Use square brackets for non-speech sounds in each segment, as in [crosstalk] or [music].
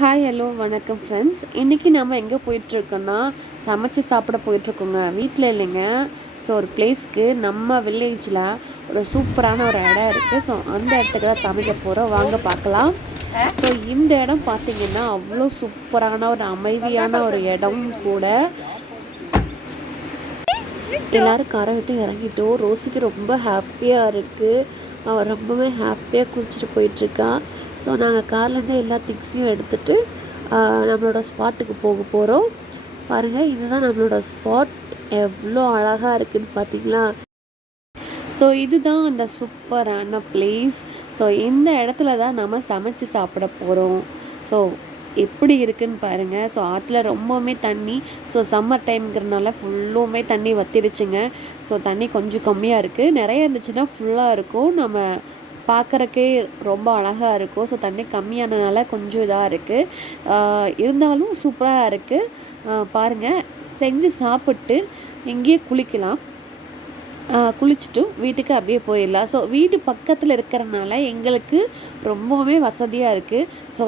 Hi hello வணக்கம் friends இன்றைக்கி நம்ம எங்கே போயிட்டுருக்கோன்னா சமைச்சு சாப்பிட போயிட்டுருக்கோங்க. வீட்டில் இல்லைங்க. ஸோ ஒரு பிளேஸ்க்கு நம்ம வில்லேஜில் ஒரு சூப்பரான ஒரு இடம் இருக்குது ஸோ அந்த இடத்துக்கு தான் சமைக்க போகிறோம் வாங்க பார்க்கலாம். ஸோ இந்த இடம் பார்த்தீங்கன்னா அவ்வளோ சூப்பரான ஒரு அமைதியான ஒரு இடம் கூட. எல்லாரும் கரை விட்டு இறங்கிட்டோம் ரோசிக்கு ரொம்ப ஹாப்பியாக இருக்குது அவள் ரொம்பவே ஹாப்பியாக குளிச்சுட்டு போயிட்டுருக்கா. ஸோ நாங்கள் கார்லேருந்து எல்லா திங்ஸையும் எடுத்துகிட்டு நம்மளோட ஸ்பாட்டுக்கு போக போகிறோம் பாருங்கள் இதுதான் நம்மளோட ஸ்பாட் எவ்வளோ அழகாக இருக்குன்னு பார்த்தீங்களா ஸோ இதுதான் அந்த சூப்பரான பிளேஸ் ஸோ இந்த இடத்துல தான் நம்ம சமைச்சு சாப்பிட போகிறோம் ஸோ எப்படி இருக்குன்னு பாருங்கள் ஸோ ஆற்றுல ரொம்பவுமே தண்ணி. ஸோ சம்மர் டைம்ங்கிறதுனால ஃபுல்லுமே தண்ணி வத்திருச்சுங்க ஸோ தண்ணி கொஞ்சம் கம்மியாக இருக்குது நிறைய இருந்துச்சுன்னா ஃபுல்லாக இருக்கும். நம்ம பார்க்குறக்கே ரொம்ப அழகாக இருக்கும். ஸோ தண்ணி கம்மியானதுனால கொஞ்சம் இதாக இருக்குது இருந்தாலும் சூப்பராக இருக்குது பாருங்கள் செஞ்சு சாப்பிட்டு இங்கேயே குளிக்கலாம். குளிச்சுட்டு வீட்டுக்கு அப்படியே போயிடலாம். ஸோ வீடு பக்கத்தில் இருக்கிறனால எங்களுக்கு ரொம்பவே வசதியாக இருக்குது ஸோ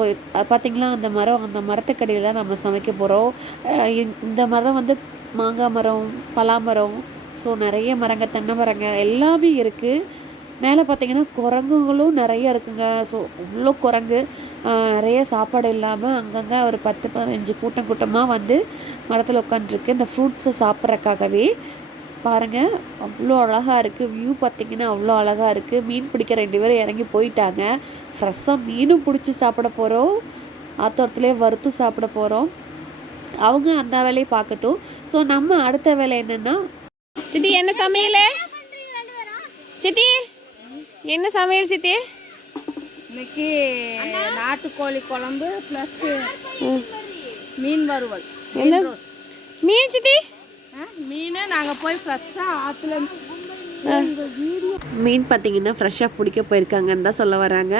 பார்த்திங்களா அந்த மரம் அந்த மரத்துக்கடியில் தான் நம்ம சமைக்க போகிறோம் இந்த மரம் வந்து மாங்காய் மரம் பலாமரம் ஸோ நிறைய மரங்க தென்னை மரங்க எல்லாமே இருக்குது மேலே பார்த்தீங்கன்னா குரங்குகளும் நிறைய இருக்குங்க. ஸோ அவ்வளோ குரங்கு நிறைய சாப்பாடு இல்லாமல் அங்கங்கே ஒரு பத்து பதினஞ்சு கூட்டம் கூட்டமாக வந்து மரத்தில் உட்காந்துருக்கு. இந்த ஃப்ரூட்ஸை சாப்பிட்றக்காகவே. பாருங்கள் அவ்வளோ அழகாக இருக்குது வியூ பார்த்திங்கன்னா அவ்வளோ அழகாக இருக்குது மீன் பிடிக்க ரெண்டு பேரும் இறங்கி போயிட்டாங்க. ஃப்ரெஷ்ஷாக மீனும் பிடிச்சி சாப்பிட போகிறோம். ஆத்தோரத்துலேயே வறுத்து சாப்பிட போகிறோம். அவங்க அந்த வேலையை பார்க்கட்டும். ஸோ நம்ம அடுத்த வேலை என்னென்னா சித்தி என்ன சமையல்? சித்தி என்ன சமையல் சித்தி? இன்னைக்கு நாட்டுக்கோழி குழம்பு ப்ளஸ் மீன் வறுவல் என்ன? மீன் சித்தி? மீன் நாங்கள் போய் ஃப்ரெஷ்ஷாக ஆற்றுல மீன் பார்த்தீங்கன்னா ஃப்ரெஷ்ஷாக பிடிக்க போயிருக்காங்கன்னு தான் சொல்ல வராங்க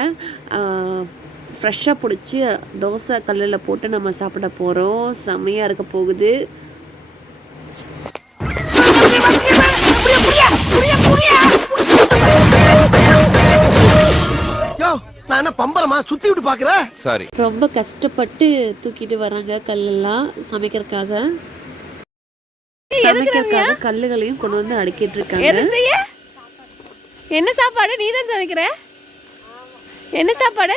ஃப்ரெஷ்ஷாக பிடிச்சி தோசை கல்லில் போட்டு நம்ம சாப்பிட போகிறோம் செம்மையாக இருக்க போகுது. யோ நான் என்ன பம்பரமா சுத்தி விட்டு பாக்குறேன் சாரி ரொம்ப கஷ்டப்பட்டு தூக்கிட்டு வராங்க கல்லெல்லாம் சமைக்கிறதுக்காக. சமைக்கிறதுக்காக கல்லுகளையும் கொண்டு வந்து அடுக்கிட்டு இருக்காங்க. என்ன சாப்பாடு? நீ தான் சமைக்கிற? என்ன சாப்பாடு?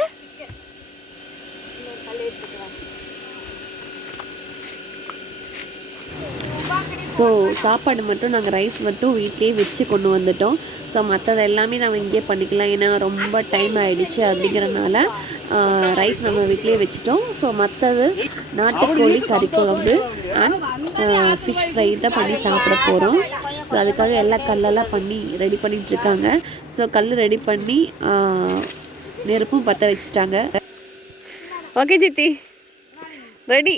ஸோ சாப்பாடு மட்டும் நாங்கள் ரைஸ் மட்டும் வீட்லேயே வச்சு கொண்டு வந்துட்டோம். ஸோ மற்றது எல்லாமே நம்ம இங்கேயே பண்ணிக்கலாம். ஏன்னா ரொம்ப டைம் ஆகிடுச்சு அப்படிங்கிறனால ரைஸ் நம்ம வீட்லேயே வச்சுட்டோம். ஸோ மற்றது நாட்டுக்கோழி கறி குழம்பு அண்ட் ஃபிஷ் ஃப்ரை தான் பண்ணி சாப்பிட போகிறோம் ஸோ அதுக்காக எல்லா கல்லெல்லாம் பண்ணி ரெடி பண்ணிகிட்ருக்காங்க ஸோ கல் ரெடி பண்ணி நெருப்பும் பற்ற வச்சுட்டாங்க. ஓகே சித்தி. ரெடி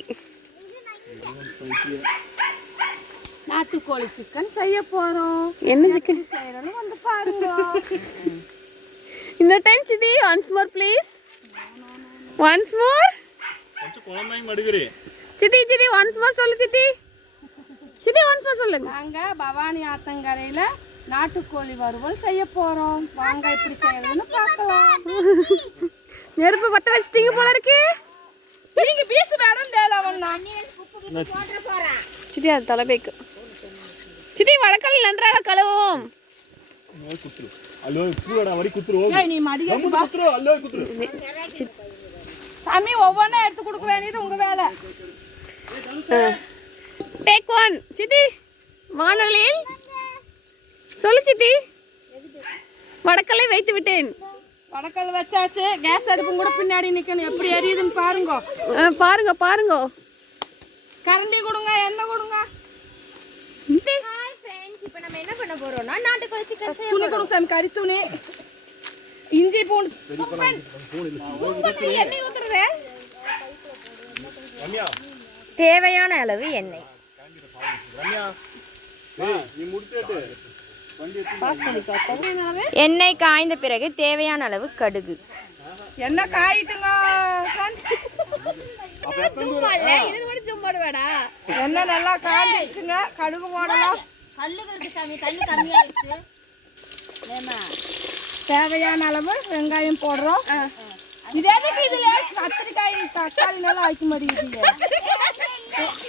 நாட்டுக்கோழி சிக்கன் செய்ய போகிறோம் என்ன சிக்கன் செய்யறோம்னு வந்து பாருங்க. இன்னொரு டைம் சித்தி once more please once more சித்தி சித்தி ஒன்ஸ் மோர் சொல்லு சித்தி. சித்தி ஒன்ஸ் மோர் சொல்லுங்க. நாங்கள் பவானி ஆத்தங்கரையில் நாட்டுக்கோழி வறுவல் செய்ய போகிறோம் வாங்க எப்படி செய்யறதுன்னு பார்க்கலாம். நெருப்பு பற்ற வச்சிட்டீங்க போல இருக்கு. நீங்க பீஸ் வேணும் தேலவண்ணா சித்தி அது தலைபேக்கு சித்தி வடக்கல் நன்றாக கழுவும் சாமி ஒவ்வொன்றும் எடுத்து கொடுக்க வேண்டியது உங்க வேலை. டேக் ஒன் சித்தி வானொலியில் சொல்லு சித்தி. வடக்கல்லை வைத்து விட்டேன். வடக்கல் வச்சாச்சு. கேஸ் அடுப்பும் கூட பின்னாடி நிக்கணும். எப்படி எரியுதுன்னு பாருங்க. பாருங்க பாருங்க. கரண்டி கொடுங்க எண்ணெய் கொடுங்க. இப்போ நம்ம என்ன பண்ண போறோம்னா நாட்டுக்கோழி சிக்கன் செய்ய துணி கொடுங்க சாமி கறி துணி. இஞ்சி பூண்டு. எண்ணெய் ஊத்துறது தேவையான அளவு எண்ணெய். எண்ணெய் காய்ந்த பிறகு தேவையான அளவு கடுகு. எண்ணெய் காயிட்டுங்க friends. சும்மா இல்ல இது கூட எண்ணெய் நல்லா காய்ச்சிச்சுங்க கடுகு போடலாம் தேவையான அளவு வெங்காயம் போடுறோம். இது எதுக்கு இதுல? கத்திரிக்காய் தக்காளி எல்லாம் வைக்க மாட்டேங்குது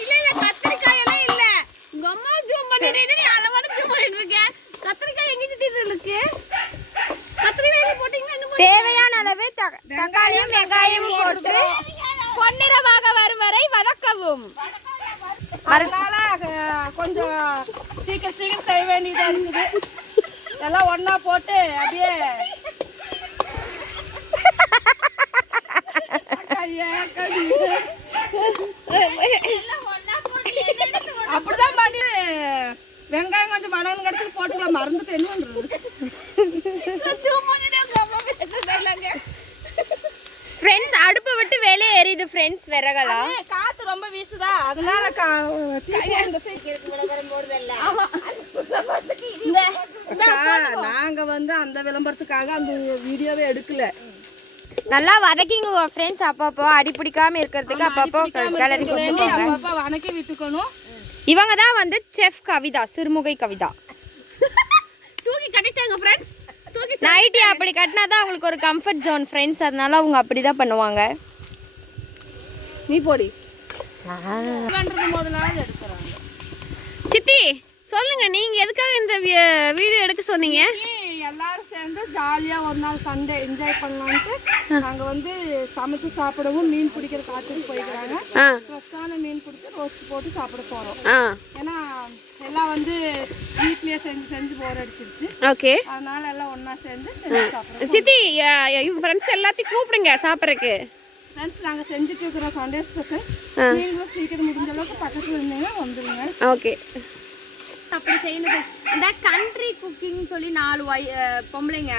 இல்ல இல்ல கத்திரிக்காய் எல்லாம் இல்ல. உங்க அம்மா ஜூம் பண்ணிட்டு அதை மட்டும் ஜூம் பண்ணிட்டு இருக்க? கத்திரிக்காய் எங்க சுத்திட்டு இருக்கு? கத்திரிக்காய் போட்டீங்கன்னா? தேவையான அளவு தக்காளியும் வெங்காயமும் போட்டு பொன்னிறமாக வரும் வரை வதக்கவும். அதனால கொஞ்சம் சீக்கிரம் சீக்கிரம் செய்ய வேண்டியதா இருக்குது. எல்லாம் ஒண்ணா போட்டு அப்படியே. அப்படிதான் பண்ணி வெங்காயம் கொஞ்சம் வடகம் கடிச்சு போட்டுக்கலாம் மறந்துட்டு என்ன ஃப்ரெண்ட்ஸ் வெளியே எரியுது ஃப்ரெண்ட்ஸ் விறகலாம் ஏய், காத்து ரொம்ப வீசுதா? அதனால நாங்க வந்து அந்த விளம்பரத்துக்காக அந்த வீடியோவே எடுக்கல. நல்லா வதக்கிங்க ஃப்ரெண்ட்ஸ் அப்பப்போ. அடி பிடிக்காம இருக்கிறதுக்கு அப்பப்போ கொடுத்துக்கோங்க அப்பப்ப வணக்கி விட்டுக்கணும். இவங்க தான் வந்து செஃப் கவிதா சிறுமுகை கவிதா. தூக்கி கட்டிட்டாங்க ஃப்ரெண்ட்ஸ் தூக்கி நைட்டி அப்படி கட்டினா தான் அவங்களுக்கு ஒரு கம்ஃபர்ட் ஜோன் ஃப்ரெண்ட்ஸ் அதனால அவங்க அப்படி தான் பண்ணுவாங்க. நீ போடி. சித்தி சொல்லுங்க நீங்க எதுக்காக இந்த வீடியோ எடுக்க சொன்னீங்க? எல்லாரும் சேர்ந்து ஜாலியா ஒரு நாள் சண்டே என்ஜாய் பண்ணலான்ட்டு நாங்க வந்து சமைச்சு சாப்பிடவும் மீன் பிடிக்கிற காட்டுக்கு போய்க்கிறாங்க. ஃப்ரெஷ்ஷான மீன் பிடிச்சி ரோஸ்ட் போட்டு சாப்பிட போறோம். ஆ. ஏன்னா எல்லாம் வந்து வீட்லயே செஞ்சு செஞ்சு போர் அடிச்சிருச்சு. ஓகே. அதனால எல்லாம் ஒண்ணா சேர்ந்து செஞ்சு சாப்பிடுறோம். சித்தி ஃப்ரெண்ட்ஸ் எல்லாத்தையும் கூப்பிடுங்க சாப்பிட்றதுக்கு ஃப்ரெண்ட்ஸ் நாங்க செஞ்சுட்டு இருக்கிறோம் சண்டே ஸ்பெஷல் நீங்களும் சீக்கிரம் முடிஞ்ச அளவுக்கு பக்கத்துல இருந்தீங்கன்னா வந்துருங்க. ஓகே. அப்படி செய்யணும். இந்த கண்ட்ரி குக்கிங் சொல்லி நாலு அஹ் பொம்பளைங்க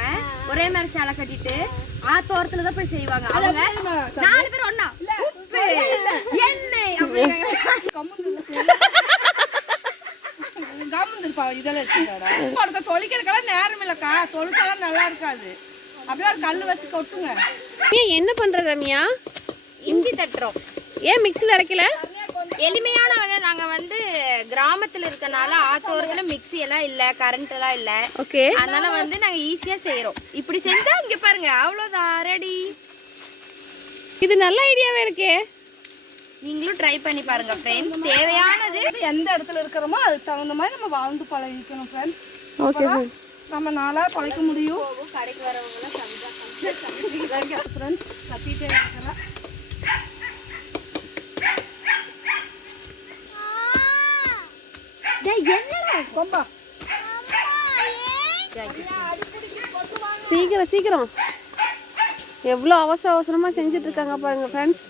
ஒரே மாதிரி சேலை கட்டிட்டு ஆத்தோரத்துல தான் போய் செய்வாங்க. அவங்க நாலு பேர் ஒண்ணா. உப்பு எண்ணெய் அப்படிங்க கவர்மெண்ட் இதெல்லாம் தொளிக்கிறதுக்கெல்லாம் நேரம் இல்லக்கா. தொளிச்சாலாம் நல்லா இருக்காது. அப்படியே ஒரு கல் வச்சு கொட்டுங்க. ஏன் என்ன பண்ற ரம்யா? இஞ்சி தட்டுறோம். ஏன் மிக்ஸில் அரைக்கல? எளிமையான வகை நாங்க வந்து கிராமத்துல இருக்கனால ஆத்தோரத்துல மிக்ஸி எல்லாம் இல்ல கரண்ட் எல்லாம் இல்ல. ஓகே. அதனால வந்து நாங்க ஈஸியா செய்யறோம் இப்படி செஞ்சா இங்க பாருங்க அவ்வளவுதான். ரெடி இது நல்ல ஐடியாவே இருக்கே. நீங்களும் ட்ரை பண்ணி பாருங்க ஃப்ரெண்ட்ஸ் தேவையானது எந்த இடத்துல இருக்கிறோமோ அதுக்கு தகுந்த மாதிரி நம்ம வாழ்ந்து பழகிக்கணும் ஃப்ரெண்ட்ஸ் ஓகே நம்ம நாளா பழைக்க முடியும். ஃப்ரெண்ட்ஸ் கத்திட்டே இருக்கிறேன் கொம்பா. சீக்கிரம் சீக்கிரம். எவ்வளோ அவசர அவசரமாக செஞ்சுட்டு இருக்காங்க பாருங்க ஃப்ரெண்ட்ஸ்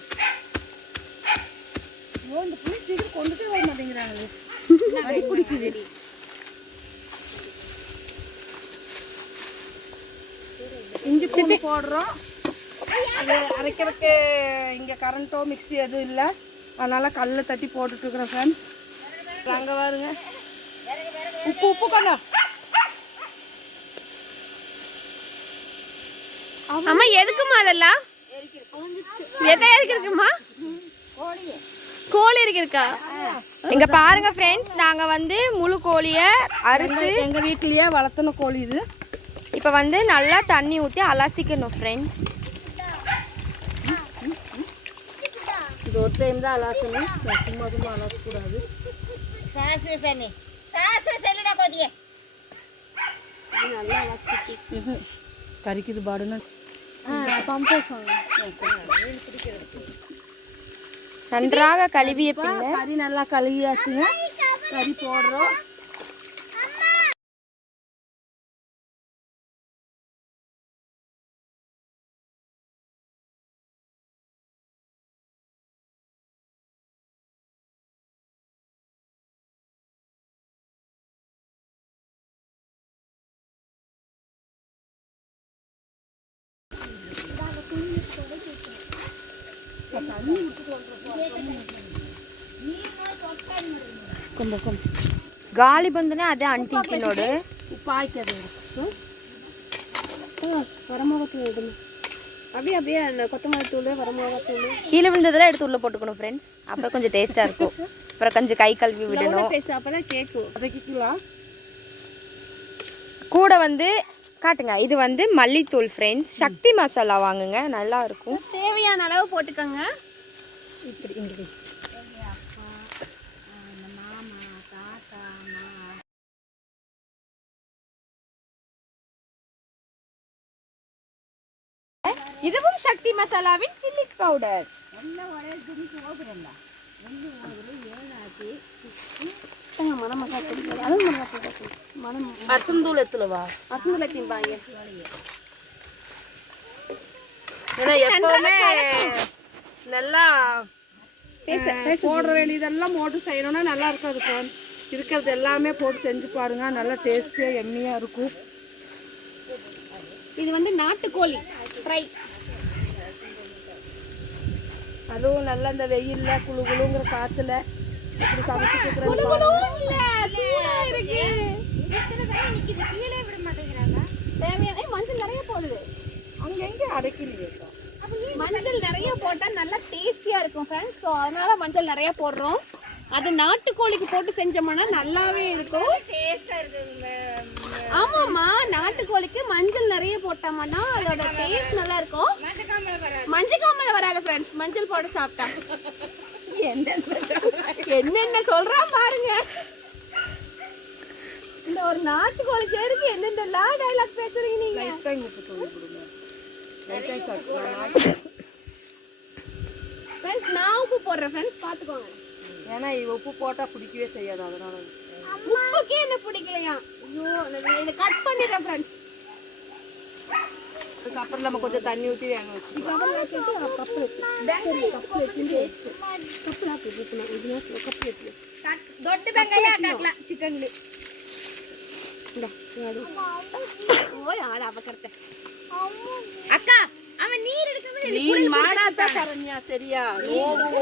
இந்த புளி சீக்கிரம் கொண்டுட்டே வர மாட்டேங்கிறாங்க [laughs] அடி பிடிக்குது இஞ்சி பூண்டு போடுறோம். இது அரைக்கிறதுக்கு இங்கே கரண்ட்டோ மிக்ஸி எதுவும் இல்லை. அதனால கல்ல தட்டி போட்டுட்டு இருக்கிறோம் ஃப்ரெண்ட்ஸ் அங்கே பாருங்க. உப்பு உப்பு கொண்டா அம்மா எதுக்குமா அதெல்லாம்? எதை இருக்குமா கோழி இருக்கு இருக்கா இங்க பாருங்க ஃப்ரெண்ட்ஸ் நாங்க வந்து முழு கோழிய அறுத்து எங்கள் வீட்லேயே வளர்த்துன கோழி இது. இப்போ வந்து நல்லா தண்ணி ஊற்றி அலசிக்கணும் ஃப்ரெண்ட்ஸ் இது ஒரு டைம் தான் அலாசணும். சும்மா சும்மா அலாசக்கூடாது. ம்ஹும். கறிக்குது பாடுன்னு. நன்றாக கழுவிய கறி நல்லா கழுவியாச்சுங்க. கறி போடுறோம். ಗಾಳಿ ಬಂದನೆ ಅದೇ ಅಂಟಿ ತಿನ್ನೋಡು உப்பு ஆய்க்கிறது வரமிளகாத்தூள் இடுமா அப்படியே அப்படியே அந்த கொத்தமல்லி தூள் வரமிளகாத்தூள் கீழே விழுந்ததெல்லாம் எடுத்து உள்ளே போட்டுக்கணும் ஃப்ரெண்ட்ஸ் அப்போ கொஞ்சம் டேஸ்ட்டாக இருக்கும் அப்புறம் கொஞ்சம் கை கழுவி விடணும் பேச அப்போ தான் கேட்கும் வதக்கிக்கலாம் கூட வந்து காட்டுங்க இது வந்து மல்லித்தூள் ஃப்ரெண்ட்ஸ் சக்தி மசாலா வாங்குங்க நல்லா இருக்கும் தேவையான அளவு போட்டுக்கோங்க இப்படி இங்கே இதுவும் சக்தி மசாலாவின் சில்லி பவுடர் நல்லா போடுற வேண்டியதெல்லாம் போட்டு செய்யணும்னா நல்லா இருக்காது ஃப்ரெண்ட்ஸ் இருக்கிறது எல்லாமே போட்டு செஞ்சு பாருங்க. நல்லா டேஸ்டியாக எம்மியாக இருக்கும். இது வந்து நாட்டுக்கோழி ஃப்ரை அதுவும் நல்லா இந்த வெயில்ல குளு குளுங்கிற காத்துல இப்படி சமைச்சிட்டு மஞ்சள் நிறைய போடுது. அங்க எங்க அடைக்கலையே மஞ்சள் நிறைய போட்டா நல்லா டேஸ்டியா இருக்கும் ஃப்ரெண்ட்ஸ் ஸோ அதனால மஞ்சள் நிறைய போடுறோம். அது நாட்டுக்கோழிக்கு போட்டு செஞ்சோம்னா நல்லாவே இருக்கும். ஆமாம்மா நாட்டுக்கோழிக்கு மஞ்சள் நிறைய போட்டோம்னா அதோட டேஸ்ட் நல்லா இருக்கும். மஞ்சள் வராது ஃப்ரெண்ட்ஸ் மஞ்சள் போட்டு சாப்பிட்டா. என்னென்ன சொல்றான் பாருங்க. இந்த ஒரு நாட்டுக்கோழி சேருக்கு என்னென்னலாம் டைலாக் பேசுறீங்க நீங்க? ஃப்ரெண்ட்ஸ் நான் உப்பு போடுறேன். ஃப்ரெண்ட்ஸ் பார்த்துக்கோங்க ஏன்னா இவ உப்பு போட்டால் பிடிக்கவே செய்யாது. அதனால உப்புக்கே என்ன பிடிக்கலையா? ஐயோ நான் இதை கட் பண்ணிடுறேன் ஃப்ரெண்ட்ஸ் அதுக்கப்புறம் நம்ம கொஞ்சம் தண்ணி ஊற்றி வேக வச்சுக்கலாம் ದೊಡ್ಡ ಬೆಂಗಾಯ ಹಾಕಲ್ಲ ಚಿಕನ್ ஓய் ஆள் அவக்கறத ಅಕ್ಕ ಅವ ನೀರ್ ಹಿಡ್ಕೊಂಡ್ರೆ ನೀನ್ ಮಾಡಾತ ಶರಣ್ಯ ಸರಿಯಾ ನೋವು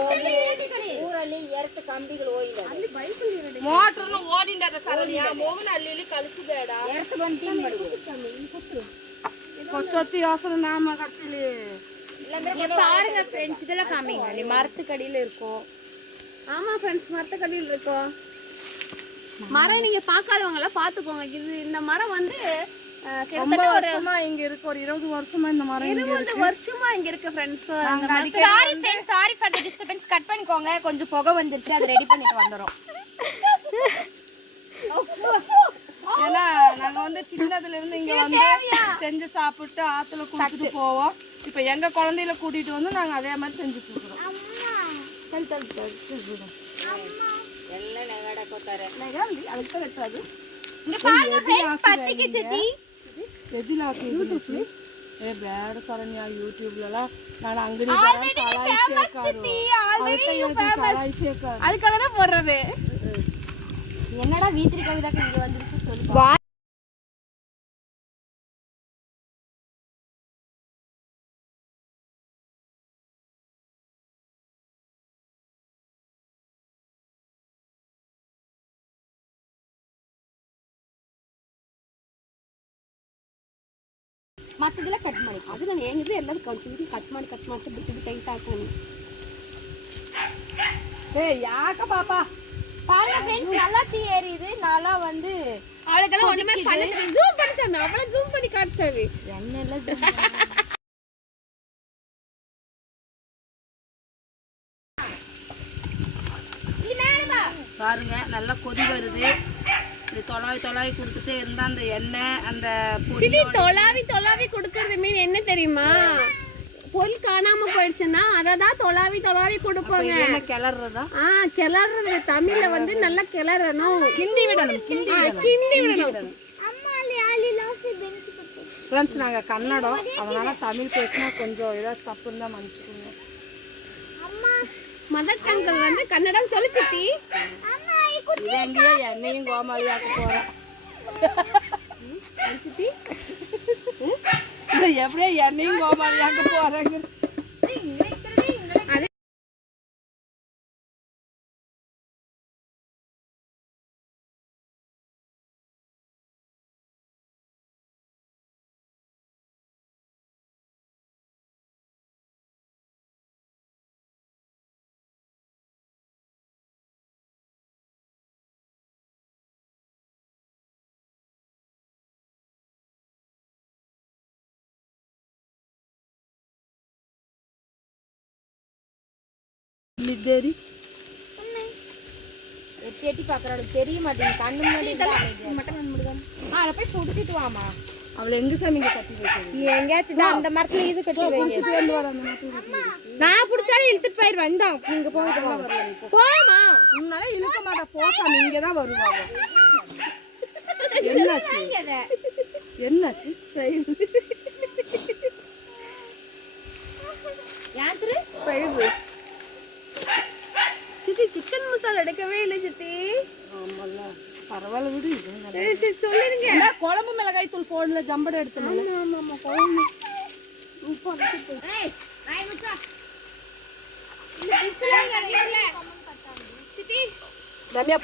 ಊರಲ್ಲಿ ಎರಡು ಕಂಬಿಗಳು ಹೋಗಿಲ್ಲ ಮೋಟ್ರನ್ನು ಓಡಿಂಡದ ಶರಣ್ಯ ಮೋಗನ ಅಲ್ಲಿ ಇಲ್ಲಿ ಕಳಿಸಬೇಡ ಎರಡು ಬಂದು ತಿಂಗ್ கொத்தி யோசனை நாம கடைசியில பாருங்க ஃப்ரெண்ட்ஸ் இதெல்லாம் காமிங்க. நீ மரத்துக்கடியில் இருக்கும் ஆமாம் ஃப்ரெண்ட்ஸ் மரத்துக்கடியில் இருக்கும் மரம் நீங்க பார்க்காதவங்களாம் பார்த்துக்கோங்க. இது இந்த மரம் வந்து ரொம்ப வருஷமா இங்க இருக்கு. ஒரு இருபது வருஷமா இந்த மரம் இருபது வருஷமா இங்க இருக்கு friends sorry friends disturbance cut பண்ணிக்கோங்க. கொஞ்சம் புகை வந்துருச்சு. அதை ரெடி பண்ணிட்டு வந்துடும் [laughs] ஏன்னா நாங்க வந்து சின்னதுல இருந்து இங்க வந்து செஞ்சு சாப்பிட்டு ஆத்துல குளிச்சுட்டு போவோம். இப்ப எங்க குழந்தையில கூட்டிட்டு வந்து நாங்க அதே மாதிரி செஞ்சுட்டு இருக்கிறோம் ஏ பேட சரண்யா யூடியூப்லலாம் நான் அங்கடி கலாய்ச்சேக்காரு அதுக்காக தான் போடுறது. என்னடா வீத்திரி கவிதாக்கு இங்க வந்துருச்சு சொல்லி ಮತ್ತದೆಲ್ಲ ಕಟ್ ಮಾಡಿ ಅದು ನಾನು ಹೆಂಗಿದ್ರೆ ಎಲ್ಲರೂ ಕೊಂಚ ಕಟ್ ಮಾಡಿ ಕಟ್ ಮಾಡಿ ಬಿಟ್ಟು ಬಿಟ್ಟು ಟೈಟ್ ಹಾಕೊಂಡು ஏ யாக்க பாப்பா பாருங்க ஃப்ரெண்ட்ஸ் நல்லா தீ எரியுது நல்லா வந்து அவளுக்கெல்லாம் ஒண்ணுமே பண்ண ஜூம் பண்ணி சாமி. அவ்வளோ ஜூம் பண்ணி காட்டு சாமி. பாருங்க நல்லா கொதி வருது. இப்படி தொலாவி தொலாவி கொடுத்துட்டே இருந்தா அந்த எண்ணெய் அந்த தொலாவி தொலாவி கொடுக்கறது மீன் என்ன தெரியுமா? பொருள் காணாம போயிடுச்சுன்னா அதை தான் தொலாவி தொலாவி கொடுப்பாங்க. கிளறதா ஆ கிளறது தமிழ்ல வந்து நல்லா கிளறணும். கிண்டி விடணும் கிண்டி விடணும். ஃப்ரெண்ட்ஸ் நாங்க கன்னடம். அதனால தமிழ் பேசினா கொஞ்சம் ஏதாவது தப்பு இருந்தா மன்னிச்சுக்கோங்க. மதர் டங்கல் வந்து கன்னடம் சொல்லி சித்தி. எண்ணெயும் கோமாளியாக்க போறோம் சித்தி. இது எப்படியோ எண்ணெயும் கோமாளியாக்க போறேங்க எத்தேரி எட்டி எட்டி தெரிய மாட்டேங்குது. கண்ணு முன்னாடி. ஆ, அதை போய் புடிச்சிட்டு வாமா அவளை எங்க சாமி இங்க கட்டி நீ எங்கேயாச்சும் அந்த மரத்துல இது கட்டி வைக்கிறது. நான் பிடிச்சாலும் இழுத்துட்டு போயிடுவேன். இந்தா நீங்க இப்போ. போமா உன்னால இழுக்க மாட்டா. போசா நீங்க தான் வருவாங்க என்னாச்சு? என்னாச்சு? யாத்திரு சித்தி சிக்கன் மசாலா எடுக்கவே இல்லை சித்தி. ஆமால்ல. பரவாயில்ல விடு சரி, சரி சொல்லிருங்க. குழம்பு மிளகாய் தூள் போடல ஜம்பட எடுத்துனல ஆமா ஆமா குழம்பு. ஏய் வாய் முச்சா. இந்த டிஷ்லாம் கட்டிக்கல சித்தி. ரம்யா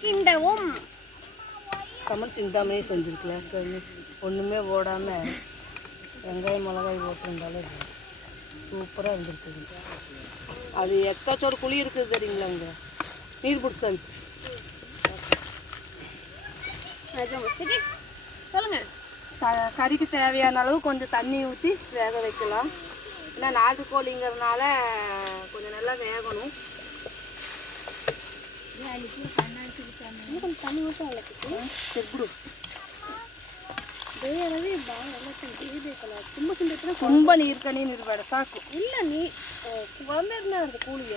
கிண்டவும் கமல் சிந்தாமே செஞ்சிருக்கலாம் சரி. ஒன்றுமே போடாம வெங்காயம் மிளகாய் போட்டிருந்தாலே சூப்பராக இருந்திருக்குது அது எத்தாச்சோட குழி இருக்குது தெரியுங்களா இங்கே நீர் பிடிச்சாங்க நிஜமா. சித்தி சொல்லுங்க. த கறிக்கு தேவையான அளவு கொஞ்சம் தண்ணி ஊற்றி வேக வைக்கலாம். ஏன்னா நாட்டுக்கோழிங்கிறதுனால கொஞ்சம் நல்லா வேகணும். ಬೇಯರವೇ ಭಾಳ ಎಲ್ಲ ಬೇಯಬೇಕಲ್ಲ ತುಂಬ ತುಂಬ ನೀರು ಕಣಿ ನೀರು ಬೇಡ ಸಾಕು ಇಲ್ಲ ನೀ ಕೊಳಮೇರ್ನ ಅಂತ ಕೂಳಿಯ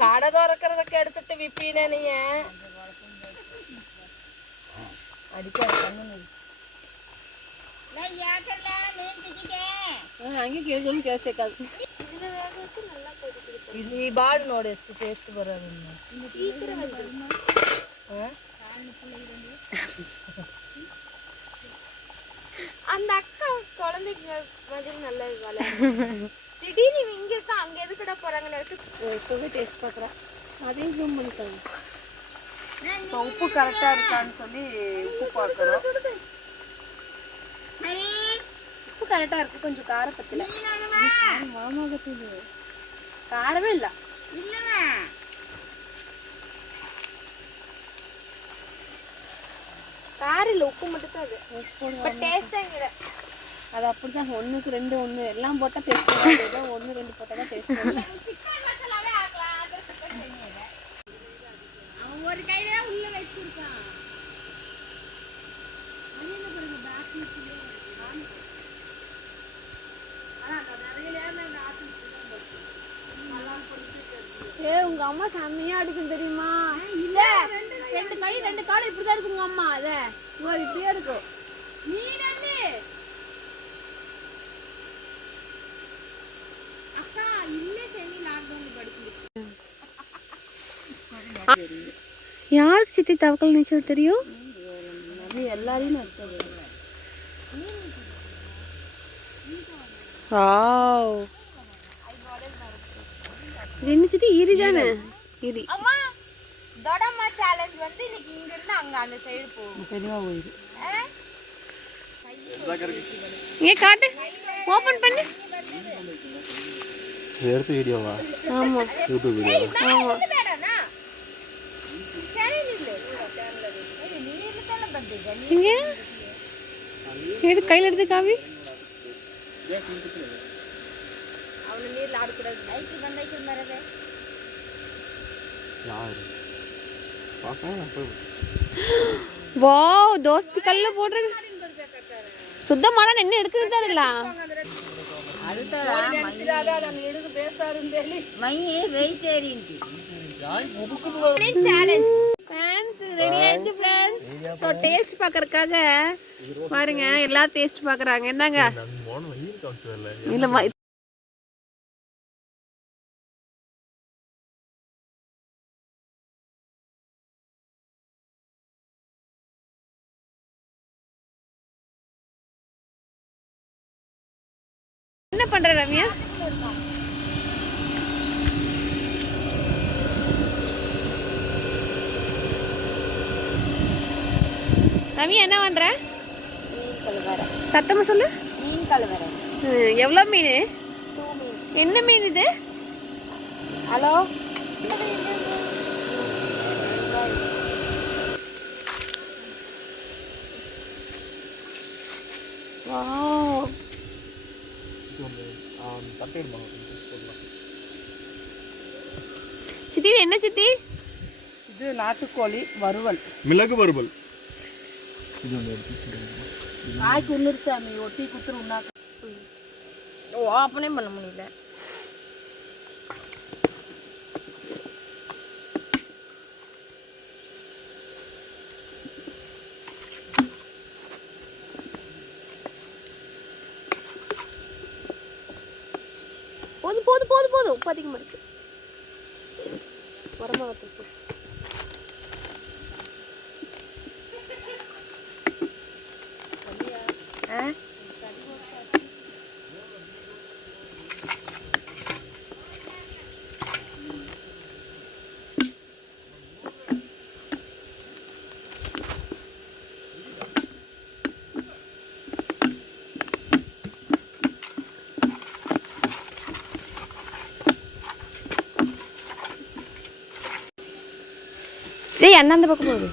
കട തുറക്കുന്നതൊക്കെ എടുത്തിട്ട് വിപ്പീനെ നീ അടിക്കാൻ കണ്ണു ಹಂಗೆ ಕೇಳ್ಕೊಂಡು ಕೇಳ್ಸಕ್ಕಾಗ ಇದು ಈ ಬಾಡು ನೋಡಿ ಎಷ್ಟು ಟೇಸ್ಟ್ ಬರೋದು அந்த அக்கா குழந்தைங்க மாதிரி நல்லா விளையாடு திடீர்னு இங்க எதுக்குடா போறாங்கன்னு இப்போவே டேஸ்ட் பார்க்குறேன். அதையும் ஜூம் பண்ணிக்கலாம் இப்போ உப்பு கரெக்டாக இருக்கான்னு சொல்லி உப்பு பார்க்குறோம். உப்பு கரெக்டா இருக்கு கொஞ்சம் காரப்பத்துல. மாமாகத்தில். காரமே இல்ல. காரம் இல்ல உப்பு மட்டும் தான் அது பட் டேஸ்டாங்கிற அது அப்படிதான் ஒண்ணுக்கு ரெண்டு ஒண்ணு. எல்லாம் போட்டா டேஸ்ட் ஏதோ ஒண்ணு ரெண்டு போட்டா தான் டேஸ்ட் ஒரு கையில தான் உள்ள வச்சிருக்கான். ஏ உங்க அம்மா செம்மையா அடிக்கும் தெரியுமா? இல்ல ரெண்டு கை ரெண்டு கால் இப்படிதான் இருக்கு உங்க அம்மா. அத இப்படியே இருக்கும் நீ நன்னு அக்கா இல்ல சென்னி லாக்டவுன் படிச்சிருக்கு யாருக்கு சித்தி தவக்கல் நீச்சல் தெரியும்? எல்லாரையும் என்ன சித்தி? ஈரி தானே? ஈரி. அம்மா தொடமா சேலஞ்ச் வந்து இன்னைக்கு இங்க இருந்து அங்க அந்த சைடு போகும். தெளிவாக போயிடு இங்க காட்டு. ஓபன் பண்ணு. இது எடுத்த வீடியோவா ஆமா. யூடியூப் வீடியோ ஆமா வேணாண்ணா சரி நில்லு நீ இருக்கால பந்தேஜா நீ இங்க? எடு கையில எடுத்து காவி அவன நீர்ல ஆடக்கூடாது. ஐக்கு பந்தைக்கு மரவே வாவ் தோஸ்து கல்ல போடுறது. சுத்தமான என்ன எடுக்கிறது இல்ல பேசாருன்னு சொல்லி சேலஞ்ச் ஃப்ரெண்ட்ஸ் ரெடி ஆயிடுச்சு ஃப்ரெண்ட்ஸ் ஸோ டேஸ்ட் பார்க்கறதுக்காக பாருங்க எல்லாரும் டேஸ்ட் பார்க்கறாங்க. என்னங்க? இல்லம்மா என்ன பண்ற ரம்யா? ரம்யா என்ன பண்ற? சத்தமா சொல்லு. மீன் கலவரை எவ்வளோ மீன்? என்ன மீன் இது? ஹலோ? சித்தி இது என்ன சித்தி? இது நாட்டுக்கோழி வறுவல். மிளகு வறுவல். இது ஒன்று எடுத்து நாய்க்கு உன்னிரு சாமி ஒட்டி குத்துரு உண்ணாக்க ஓப்பனே பண்ண முடியல. போதும் போதும் போதும் போதும் உப்பு அதிகமாக இருக்கு வரமாகத்துக்கு போ அண்ணா அந்த பக்கம் போகுது.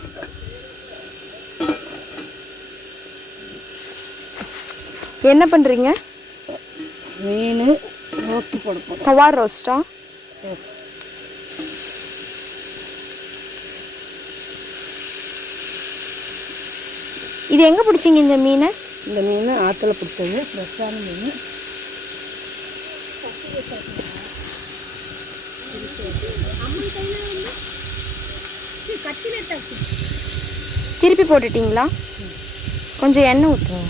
என்ன பண்ணுறீங்க மீன் ரோஸ்ட் போட போகிறோம் கவா ரோஸ்டா இது எங்கே பிடிச்சிங்க இந்த மீனை? இந்த மீன் ஆற்றுல பிடிச்சது ஃப்ரெஷ்ஷான மீன். திருப்பி போட்டுட்டீங்களா? கொஞ்சம் எண்ணெய் ஊற்றுவோம்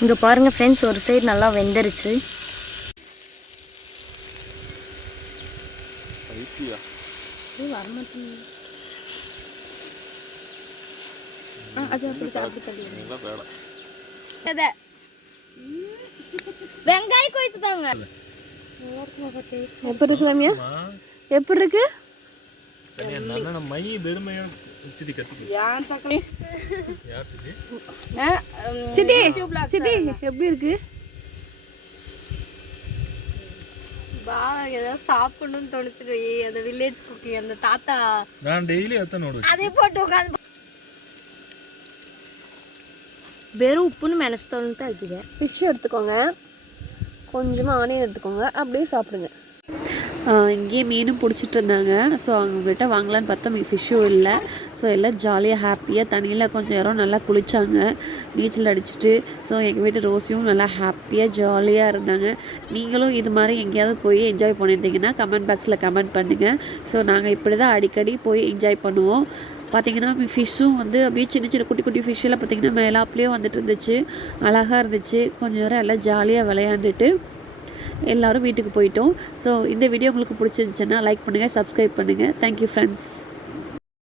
இங்கே பாருங்கள் ஃப்ரெண்ட்ஸ் ஒரு சைடு நல்லா வெந்துருச்சு. வெங்காயம் கொய்த்து தாங்க. எப்படி இருக்கு ரம்யா? எப்படி இருக்கு? சித்தி சித்தி சித்தி சித்தி எப்படி இருக்கு? பா ஏதாவது சாப்பிடணும்னு தோணுச்சு அந்த வில்லேஜ் குக்கி அந்த தாத்தா. நான் டெய்லி அதே போட்டு உட்காந்து வெறும் உப்புன்னு மெனசு தோணுட்டு இருக்குது ஃபிஷ் எடுத்துக்கோங்க. கொஞ்சமாக ஆனியன் எடுத்துக்கோங்க. அப்படியே சாப்பிடுங்க. இங்கேயே மீனும் பிடிச்சிட்டு இருந்தாங்க ஸோ அவங்கக்கிட்ட வாங்கலான்னு பார்த்தா ஃபிஷ்ஷும் இல்லை. ஸோ எல்லாம் ஜாலியாக ஹாப்பியாக தண்ணியில் கொஞ்சம் நேரம் நல்லா குளிச்சாங்க. நீச்சல் அடிச்சிட்டு ஸோ எங்கள் வீட்டு ரோஸியும் நல்லா ஹாப்பியாக ஜாலியாக இருந்தாங்க. நீங்களும் இது மாதிரி எங்கேயாவது போய் என்ஜாய் பண்ணியிருந்தீங்கன்னா கமெண்ட் பாக்ஸில் கமெண்ட் பண்ணுங்கள் ஸோ நாங்கள் இப்படி தான் அடிக்கடி போய் என்ஜாய் பண்ணுவோம். பார்த்தீங்கன்னா ஃபிஷ்ஷும் வந்து அப்படியே சின்ன சின்ன குட்டி குட்டி ஃபிஷ்ஷெல்லாம் பார்த்தீங்கன்னா மேலாப்லேயே வந்துட்டு இருந்துச்சு. அழகாக இருந்துச்சு. கொஞ்சம் நேரம் எல்லாம் ஜாலியாக விளையாண்டுட்டு எல்லோரும் வீட்டுக்கு போயிட்டோம். ஸோ இந்த வீடியோ உங்களுக்கு பிடிச்சிருந்துச்சுன்னா லைக் பண்ணுங்கள் சப்ஸ்கிரைப் பண்ணுங்கள் தேங்க்யூ ஃப்ரெண்ட்ஸ்